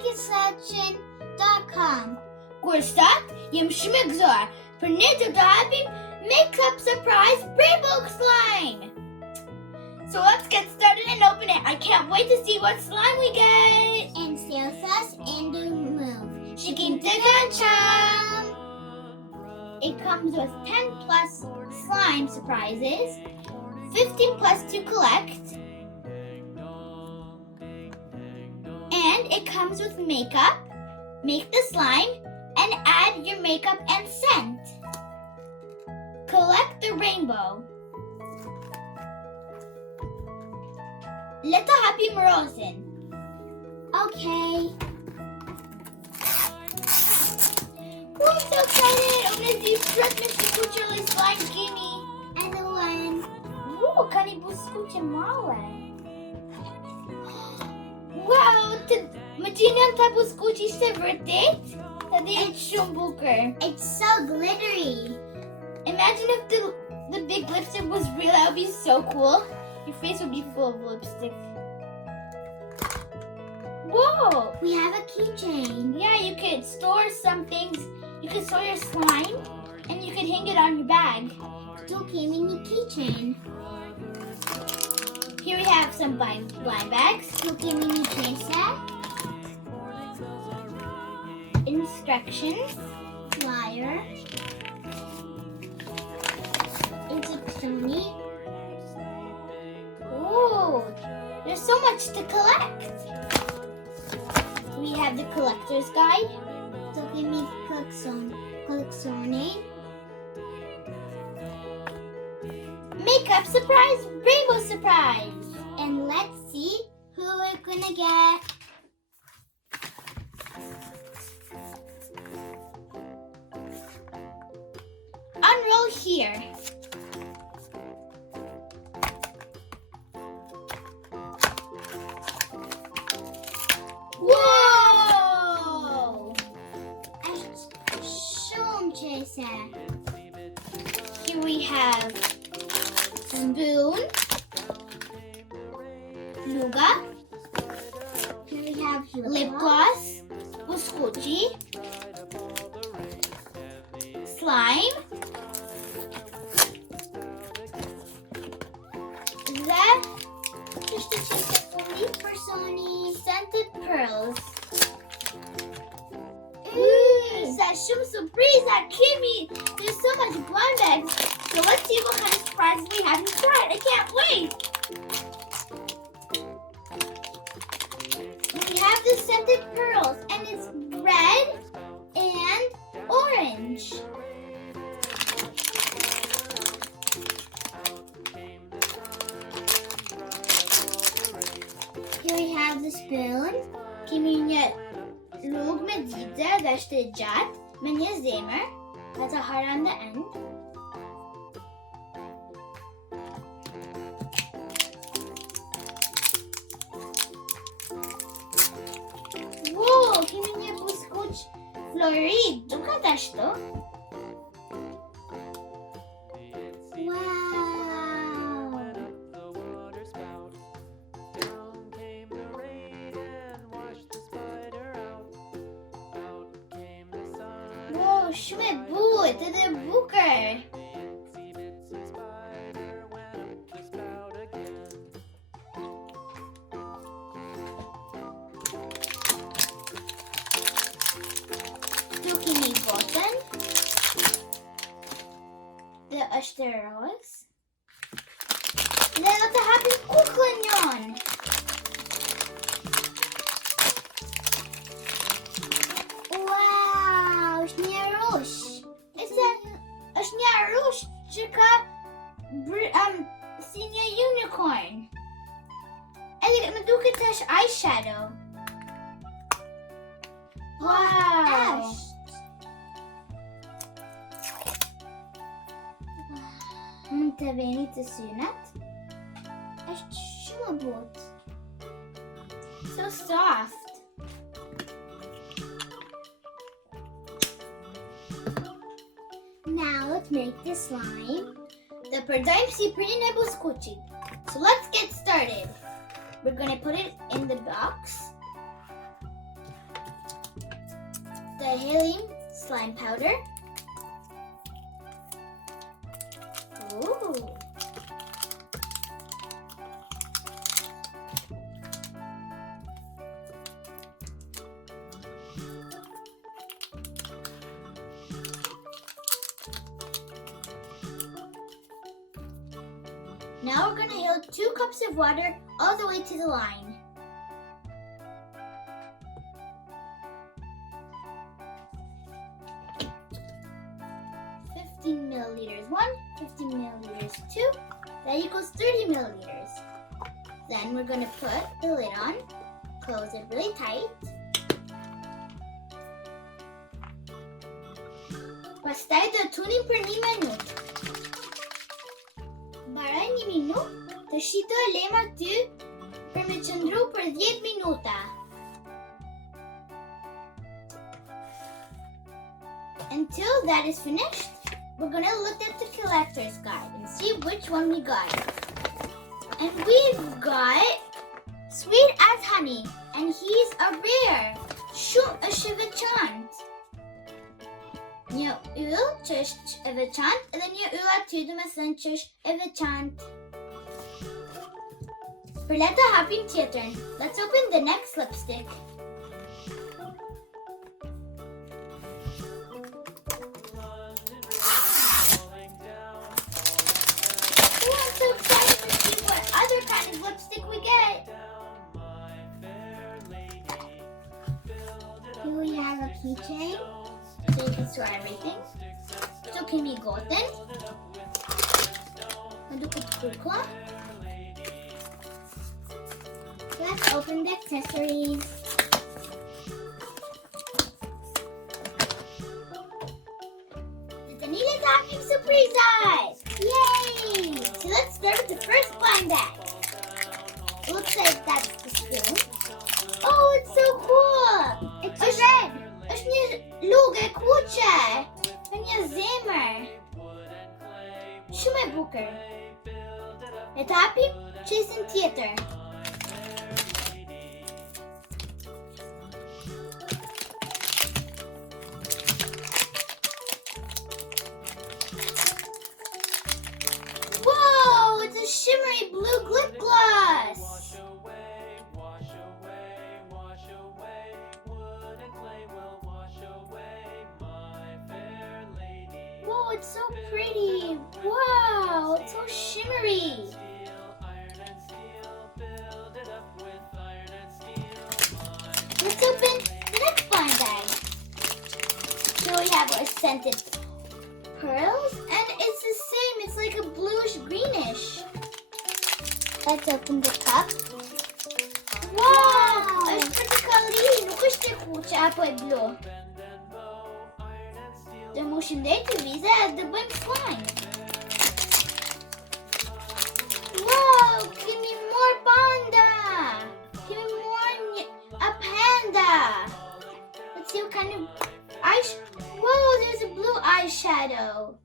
Pershtatshem.com. Kursak, jem shume gëzuar për ne të hapim makeup surprise rainbow slime. So let's get started and open it. I can't wait to see what slime we get. And stay with us and do move. Gjithashtu. It comes with 10 plus slime surprises, 15 plus to collect, and it comes with makeup. Make the slime and add your makeup and scent. Collect the rainbow. Let the hapim rosin. Okay. Oh, I'm so excited! I'm gonna do Christmas Sigurt slime gimme. And the one. Ooh, kan I Buzekuq Loder. Wow, Imagine ta Buzekuq ishte vërtet? Tadi shumë bukur. It's so glittery. Imagine if the big lipstick was real, that would be so cool. Your face would be full of lipstick. Whoa! We have a keychain. Yeah, you could store some things. You could store your slime, and you could hang it on your bag. Two came in the keychain. Here we have some blind bags. Two came in the eshte. Instructions. Flyer. Ndaj. Ooh, there's so much to collect. We have the collector's guide. Two came in collezione. Makeup surprise, rainbow surprise. And let's see who we're gonna get. Unroll here. Whoa! Shume. Here we have spoon, luga, Here we have lip gloss, Buzekuq, slime, scented pearls. That's some surprise at Kimmy. There's so much blind bags. So let's see what kind of surprises we have inside. I can't wait. We have the scented pearls, and it's red and orange. Here we have the spoon. Kiminje lug me disa dhe është e gjatë me një zemër, ka të hara on the end. Wow, kiminje Buzekuq florid, duket ashtu. Wow. Wow, shume butë edhe bukur. Tu kemi botën. Dhe është roz. Dhe do të hapim kuklën jon. Wow, është një rush. është një rush që ka si një unicorn. Edhe më duket është eyeshadow. Wow. Eshte. Mund të veni të synat. Është shumë butë. So soft. Now let's make the slime. The pershtatshem printed e Buzekuqit. So let's get started. We're gonna put it in the box. the helium slime powder. Ooh. Now we're going to heal 2 cups of water all the way to the line. Milliliters 1, 15 milliliters 2, that equals 30 milliliters. Then we're going to put the lid on, close it really tight. Pastaj do tunim për 1 minutë. Mbaroj 1 minutë, të shito lem aty për me qëndru për 10 minuta. Until that is finished, we're going to look at the collector's guide and see which one we got. And we've got sweet as honey, and he's a rare. Shume. Një yll që është e veçantë edhe një yll aty do me thënë që është e veçantë. Për le të hapim tjetrën, let's open the next lipstick. Lipstick we get. Here we have a keychain, so you can store everything. So can be golden. Let's open the accessories. The Danila's hapim surprise! Yay! So let's start with the first blind bag. Looks like that's the spoon. Oh, it's so cool! It's red! Është një lugë e kuqe! Me një zemër! Shumë e bukur! Le të hapim qesin tjetër. Whoa! It's a shimmery blue lip gloss! Whoa, it's so pretty! Wow, it's so shimmery! Let's open the next blind bag. Here we have our scented pearls, and it's the same. It's like a bluish greenish. Let's open the cup. Wow! Është për të kalli, nuk është e kuqe apo e blu. Të mu shëndet të viza dhe bëjmë slime. Wow, kemi more panda. Kemi more a panda. Let's see what kind of whoa, there's a blue eyeshadow.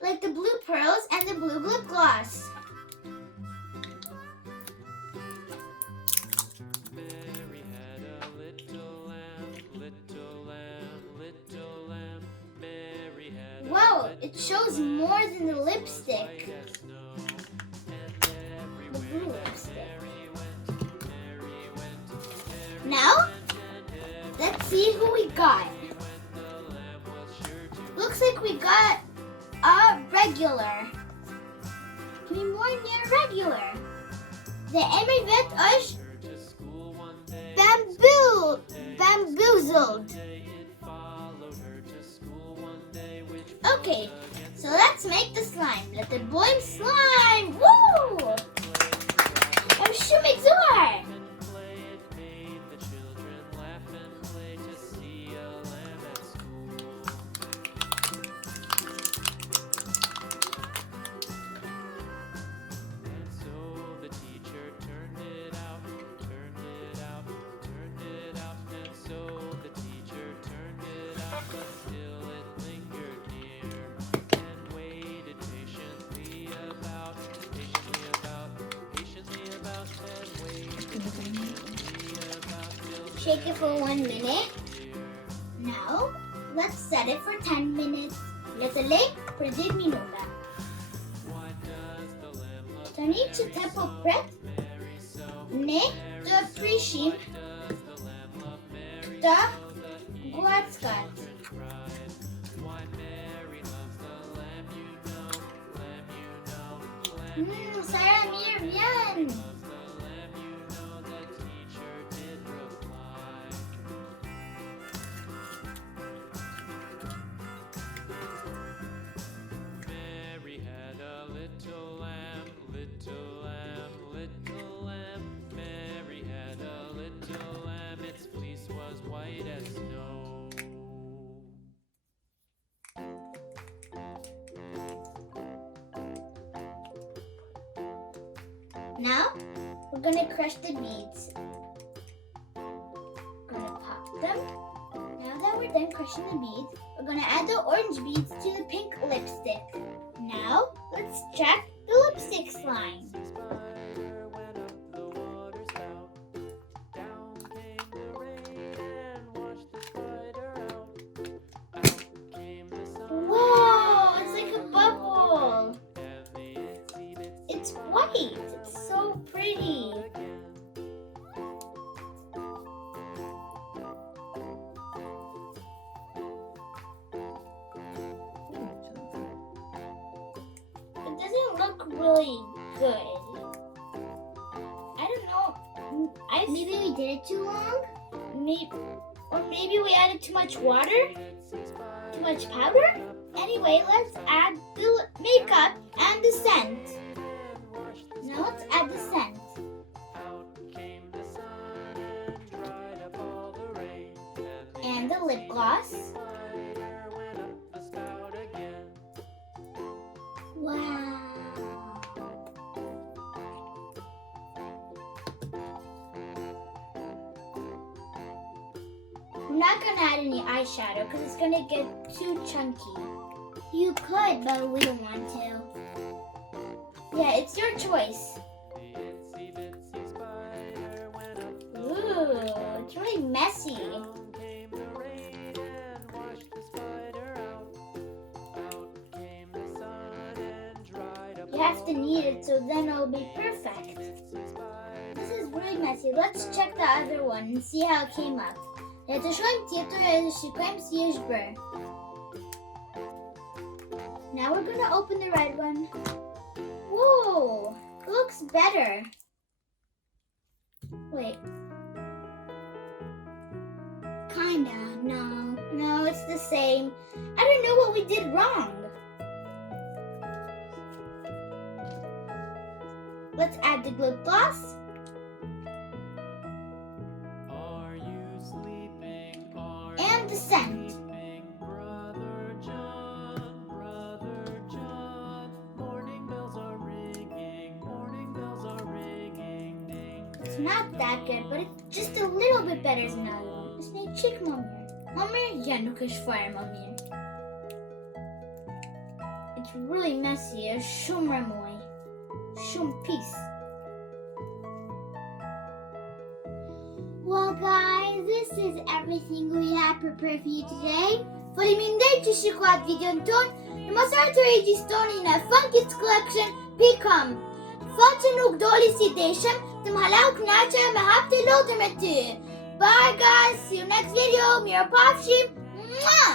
Like the blue pearls and the blue lip gloss. Wow, it shows more than the lipstick. The blue lipstick. Now, let's see who we got. Looks like we got a regular. Can be more near regular. The emmer vet është bamboozled. Okay, so let's make the slime. Let the boy slime. Woo! I'm shume gzuar. Shake it for 1 minute. Now, let's set it for 10 minutes. Let's for 10 minuta. To një që të po pret, ne të prishim këtë guackat. Sara mirë vjen! Now, we're gonna crush the beads. We're gonna pop them. Now that we're done crushing the beads, we're gonna add the orange beads to the pink lipstick. Now, let's check the lipstick slime. Wow, it's like a bubble. It's white. It's so pretty. It doesn't look really good. I don't know. Maybe we did it too long? Maybe we added too much water? Too much powder? Anyway, let's add the makeup and the scent. Now let's add the scent. And the lip gloss. Wow. I'm not gonna add any eyeshadow because it's gonna get too chunky. You could, but we don't want to. Yeah, it's your choice. Ooh, it's really messy. You have to knead it so then it'll be perfect. This is really messy. Let's check the other one and see how it came up. Le të shohim tjetër edhe shikojmë si është bërë. Now we're gonna open the red one. Whoa, it looks better. Wait. Kinda, no, it's the same. I don't know what we did wrong. Let's add the lip gloss. And the scent. It's not that good, but it's just a little bit better than the other one. It's not chick mommy. Yeah, nuk është fare mommy. It's really messy. It's shumë remoj. Shumë peace. Well guys, this is everything we have prepared for you today. Faleminderit që shikuat videon ton. Në mos harroni të regjistoni në funkitscollection.com. Fal që nuk doli si deshëm, të më halau knaqe me hap të lodër me ty. Bye guys, see you next video. Mirë pafshim. Mwah!